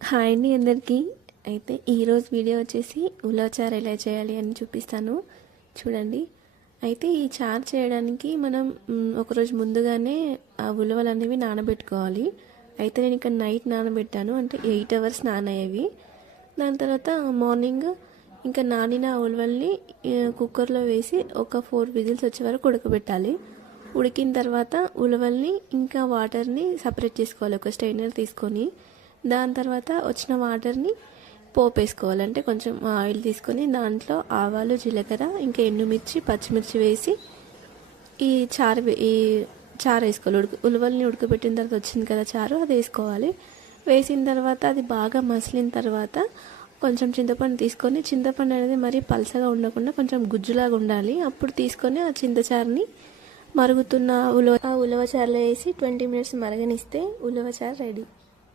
Hi అండి అందరికీ. అయితే ఈరోజు వీడియో వచ్చేసి ఉలవచారు ఎలా చేయాలి అని చూపిస్తాను, చూడండి. అయితే ఈ చారు చేయడానికి మనం ఒకరోజు ముందుగానే ఆ ఉలవలు అనేవి నానబెట్టుకోవాలి. అయితే నేను ఇక్కడ నైట్ నానబెట్టాను, అంటే 8 అవర్స్ నానయ్యేవి. దాని తర్వాత మార్నింగ్ ఇంకా నానిన ఉలవల్ని కుక్కర్లో వేసి ఒక 4 విజిల్స్ వచ్చే వరకు ఉడకబెట్టాలి. ఉడికిన తర్వాత ఉలవల్ని ఇంకా వాటర్ని సపరేట్ చేసుకోవాలి ఒక స్ట్రైనర్ తీసుకొని. దాని తర్వాత వచ్చిన వాటర్ని పోపు వేసుకోవాలి. అంటే కొంచెం ఆయిల్ తీసుకొని దాంట్లో ఆవాలు, జీలకర్ర, ఇంకా ఎండుమిర్చి, పచ్చిమిర్చి వేసి ఈ చారు వేసుకోవాలి. ఉలవల్ని ఉడకబెట్టిన తర్వాత వచ్చింది కదా చారు, అది వేసుకోవాలి. వేసిన తర్వాత అది బాగా మసిలిన తర్వాత కొంచెం చింతపండు తీసుకొని, చింతపండు అనేది మరీ పలసగా ఉండకుండా కొంచెం గుజ్జులాగా ఉండాలి. అప్పుడు తీసుకొని ఆ చింతచారుని మరుగుతున్న ఉలవచారులో వేసి 20 మినిట్స్ మరగనిస్తే ఉలవచారు రెడీ.